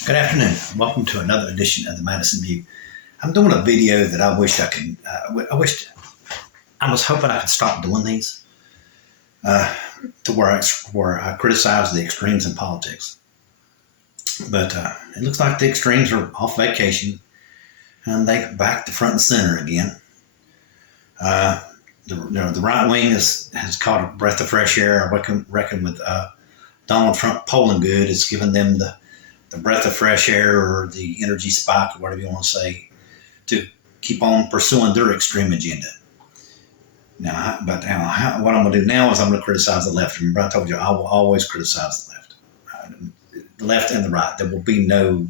Good afternoon. Welcome to another edition of the Madison View. I'm doing a video that I wish I could. I was hoping I could stop doing these to where I criticize the extremes in politics. But it looks like the extremes are off vacation and they're back to front and center again. The right wing has caught a breath of fresh air. I reckon with Donald Trump polling good, it's given them the breath of fresh air or the energy spike or whatever you want to say to keep on pursuing their extreme agenda. Now, what I'm going to do now is I'm going to criticize the left. Remember, I told you I will always criticize the left and the right. There will be no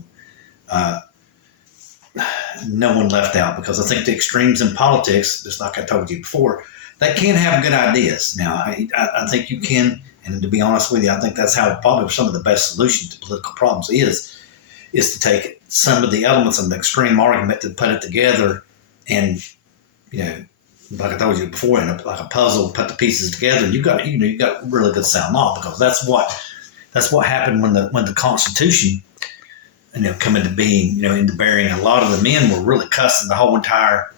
one left out, because I think the extremes in politics, just like I told you before, they can have good ideas. Now, I think you can. And to be honest with you, I think that's how probably some of the best solutions to political problems is to take some of the elements of the extreme argument to put it together and, like I told you before, like a puzzle, put the pieces together, and you got really good sound law, because that's what happened when the Constitution, come into being, into bearing. A lot of the men were really cussing the whole entire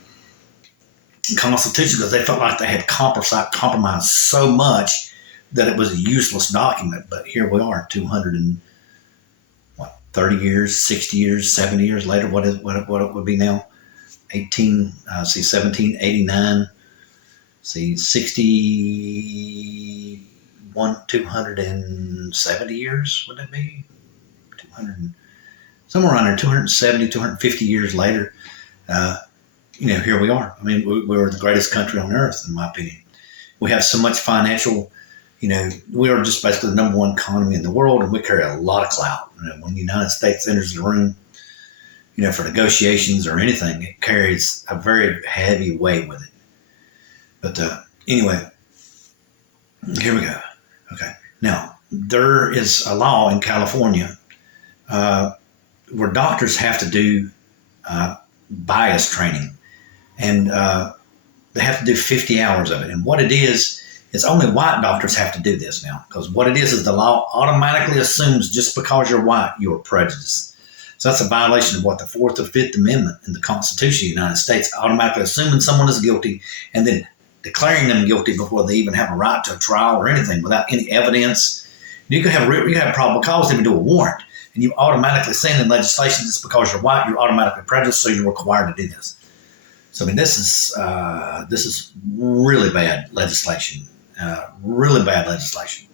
Constitution because they felt like they had compromised so much that it was a useless document. But here we are, 30 years, 60 years, 70 years later. What it would be now? 1789. 270 years. Would that be 200? Somewhere around there, 270, 250 years later. Here we are. I mean, we're the greatest country on earth, in my opinion. We have so much financial. We are just basically the number one economy in the world, and we carry a lot of clout. When the United States enters the room, for negotiations or anything, it carries a very heavy weight with it. But anyway, here we go. Okay. Now, there is a law in California where doctors have to do bias training, and they have to do 50 hours of it. And what it is, it's only white doctors have to do this now, because what it is the law automatically assumes just because you're white, you're prejudiced. So that's a violation of what the 4th or 5th Amendment in the Constitution of the United States, automatically assuming someone is guilty and then declaring them guilty before they even have a right to a trial or anything without any evidence. You could have probable cause to even do a warrant, and you automatically send in legislation just because you're white, you're automatically prejudiced, so you're required to do this. So I mean, this is really bad legislation. Really bad legislation.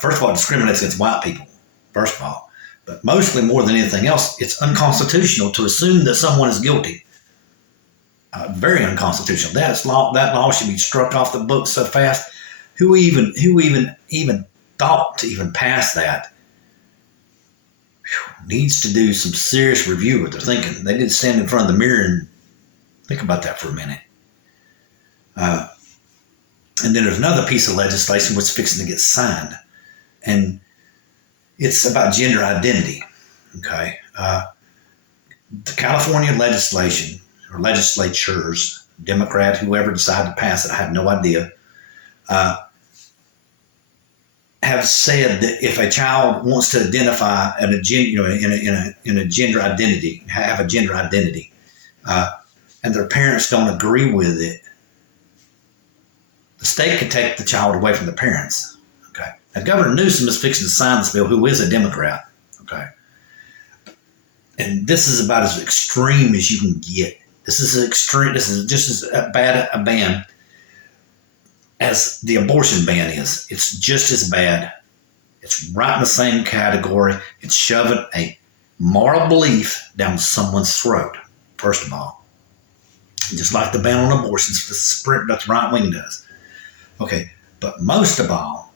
First of all, it discriminates against white people, first of all. But mostly, more than anything else, it's unconstitutional to assume that someone is guilty. Very unconstitutional. That law should be struck off the books so fast. Who even thought to even pass that needs to do some serious review of what they're thinking. They need to stand in front of the mirror and think about that for a minute. And then there's another piece of legislation which is fixing to get signed, and it's about gender identity. Okay, the California legislation or legislatures, Democrat, whoever decided to pass it, I have no idea, have said that if a child wants to identify in a gender identity, have a gender identity, and their parents don't agree with it, the state could take the child away from the parents. Okay. Now, Governor Newsom is fixing to sign this bill, who is a Democrat. Okay. And this is about as extreme as you can get. This is extreme. This is just as bad a ban as the abortion ban is. It's just as bad. It's right in the same category. It's shoving a moral belief down someone's throat, first of all. Just like the ban on abortions, that the right wing does. Okay, but most of all,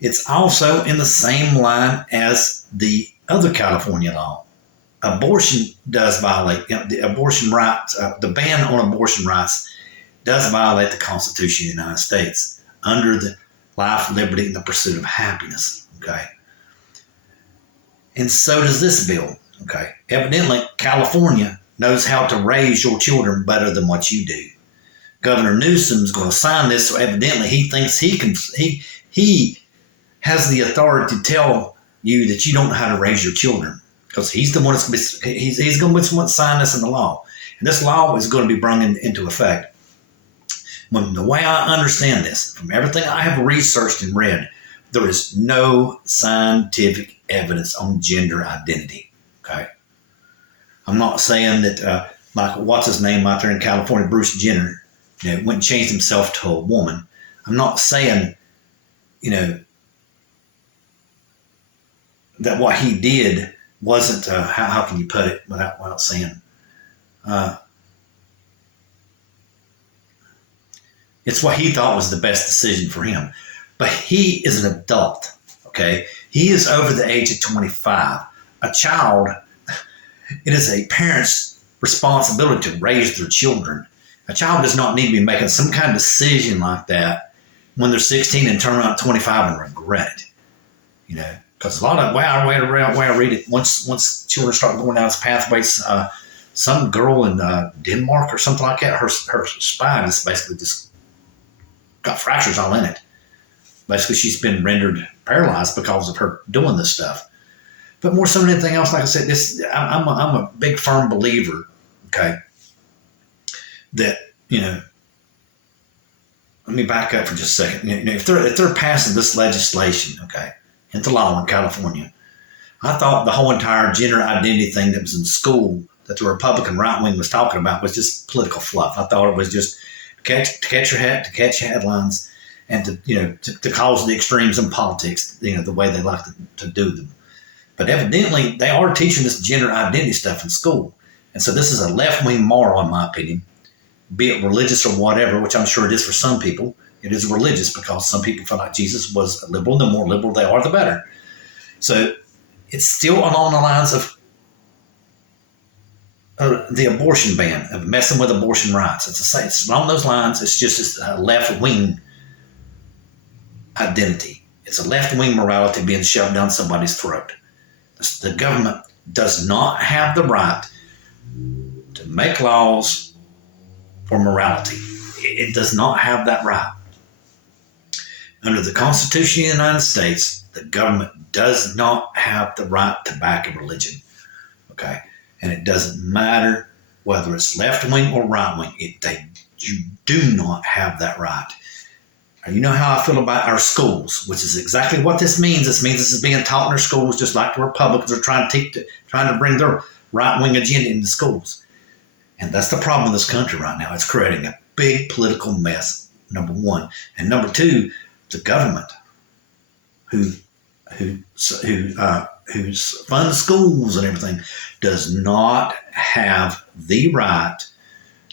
it's also in the same line as the other California law. Abortion does violate the abortion rights. The ban on abortion rights does violate the Constitution of the United States under the life, liberty, and the pursuit of happiness. Okay, and so does this bill. Okay, evidently California knows how to raise your children better than what you do. Governor Newsom's going to sign this, so evidently he thinks he has the authority to tell you that you don't know how to raise your children, because he's the one that's going to be, he's going to be the one to sign this in the law, and this law is going to be brought into effect. When the way I understand this, from everything I have researched and read, there is no scientific evidence on gender identity. Okay, I'm not saying that like what's his name out there in California, Bruce Jenner, went and changed himself to a woman. I'm not saying, that what he did wasn't, how can you put it without saying, it's what he thought was the best decision for him. But he is an adult, okay? He is over the age of 25. A child, it is a parent's responsibility to raise their children. A child does not need to be making some kind of decision like that when they're 16 and turn around at 25 and regret it, Because a lot of way I read it, once children start going down this pathways, some girl in Denmark or something like that, her spine is basically just got fractures all in it. Basically, she's been rendered paralyzed because of her doing this stuff. But more so than anything else, like I said, I'm a big firm believer, okay, that, let me back up for just a second. If they're passing this legislation, okay, into law in California, I thought the whole entire gender identity thing that was in school that the Republican right wing was talking about was just political fluff. I thought it was just to catch headlines, and to cause the extremes in politics, the way they like to do them. But evidently, they are teaching this gender identity stuff in school, and so this is a left wing moral, in my opinion, be it religious or whatever, which I'm sure it is for some people. It is religious because some people feel like Jesus was a liberal. The more liberal they are, the better. So it's still along the lines of the abortion ban, of messing with abortion rights. It's along those lines. It's just a left-wing identity. It's a left-wing morality being shoved down somebody's throat. The government does not have the right to make laws for morality. It does not have that right. Under the Constitution of the United States, the government does not have the right to back a religion. Okay? And it doesn't matter whether it's left-wing or right-wing. You do not have that right. And you know how I feel about our schools, which is exactly what this means. This means this is being taught in our schools, just like the Republicans are trying to bring their right-wing agenda into schools. And that's the problem in this country right now. It's creating a big political mess, number one. And number two, the government, who funds schools and everything, does not have the right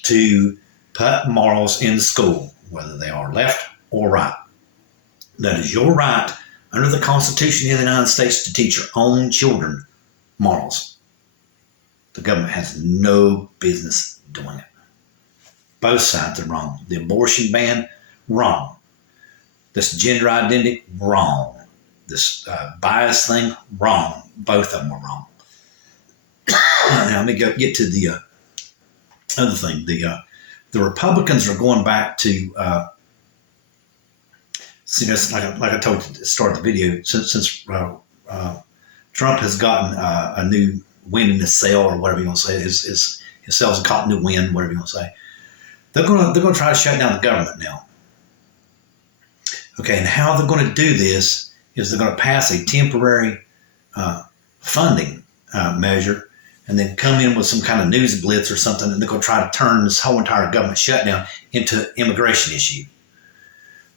to put morals in school, whether they are left or right. That is your right under the Constitution of the United States to teach your own children morals. The government has no business doing it. Both sides are wrong. The abortion ban, wrong. This gender identity, wrong. This bias thing, wrong. Both of them are wrong. Now, let me get to the other thing. The Republicans are going back to, like I told you at the start of the video, since Trump has gotten a new win in the cell, or whatever you want to say, his cells have caught a new win, whatever you want to say. They're going to try to shut down the government now. Okay, and how they're going to do this is they're going to pass a temporary funding measure, and then come in with some kind of news blitz or something, and they're going to try to turn this whole entire government shutdown into an immigration issue.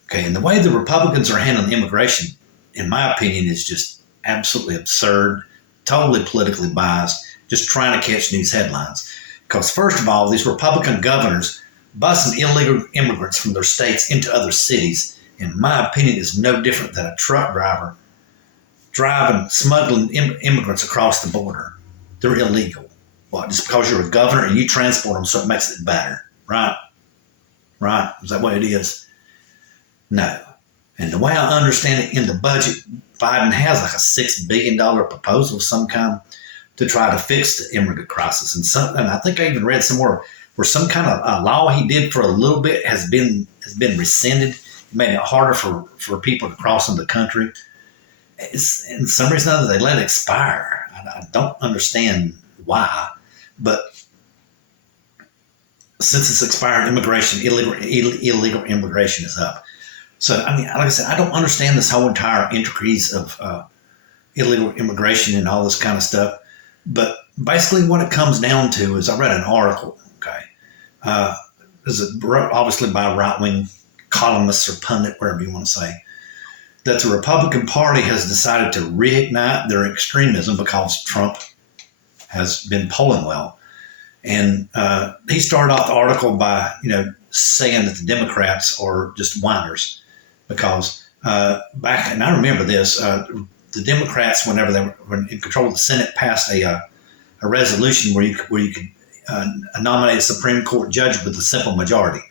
Okay, and the way the Republicans are handling immigration, in my opinion, is just absolutely absurd, totally politically biased, just trying to catch news headlines. Because first of all, these Republican governors busing illegal immigrants from their states into other cities, in my opinion, is no different than a truck driver smuggling immigrants across the border. They're illegal. What, just because you're a governor and you transport them, so it makes it better, right? Right? Is that what it is? No. And the way I understand it, in the budget, Biden has like a $6 billion proposal of some kind to try to fix the immigrant crisis. And I think I even read somewhere where some kind of law he did for a little bit has been rescinded. It made it harder for people to cross into the country. in some reason or other, they let it expire. I don't understand why, but since it's expired, illegal immigration is up. So, I mean, like I said, I don't understand this whole entire intricacies of illegal immigration and all this kind of stuff. But basically, what it comes down to is I read an article, okay? This is obviously by a right wing columnist or pundit, whatever you want to say, that the Republican Party has decided to reignite their extremism because Trump has been polling well. And he started off the article by, saying that the Democrats are just whiners because back, and I remember this, the Democrats, whenever they were in control of the Senate, passed a resolution where you could nominate a Supreme Court judge with a simple majority,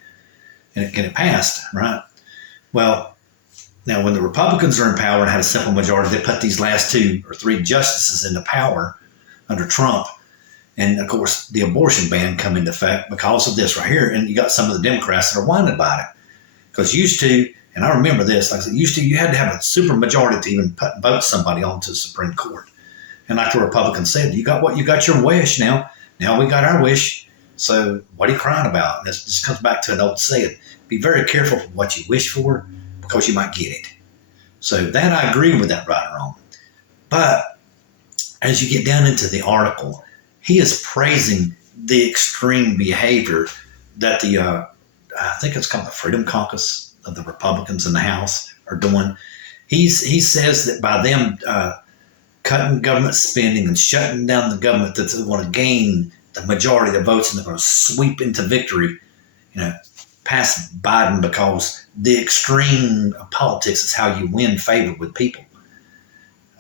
and it passed, right? Well, now when the Republicans are in power and had a simple majority, they put these last 2 or 3 justices into power under Trump. And of course, the abortion ban come into effect because of this right here. And you got some of the Democrats that are whining about it. Because used to, and I remember this, like I said, used to, you had to have a super majority to even vote somebody onto the Supreme Court. And like the Republicans said, you got your wish now. Now we got our wish. So what are you crying about? This comes back to an old saying. Be very careful for what you wish for because you might get it. So that I agree with that right or wrong. But as you get down into the article, he is praising the extreme behavior that I think it's called the Freedom Caucus of the Republicans in the House are doing. He says that by them cutting government spending and shutting down the government, that they want to gain the majority of the votes and they're going to sweep into victory, past Biden because the extreme of politics is how you win favor with people.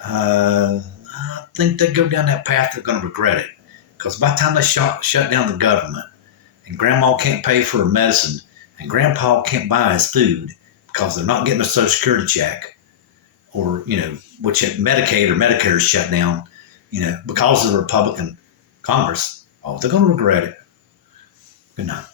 I think they go down that path, they're going to regret it. Because by the time they shut down the government and grandma can't pay for her medicine and grandpa can't buy his food because they're not getting a Social Security check or, which Medicaid or Medicare is shut down, because of the Republican Congress, they're going to regret it. Good night.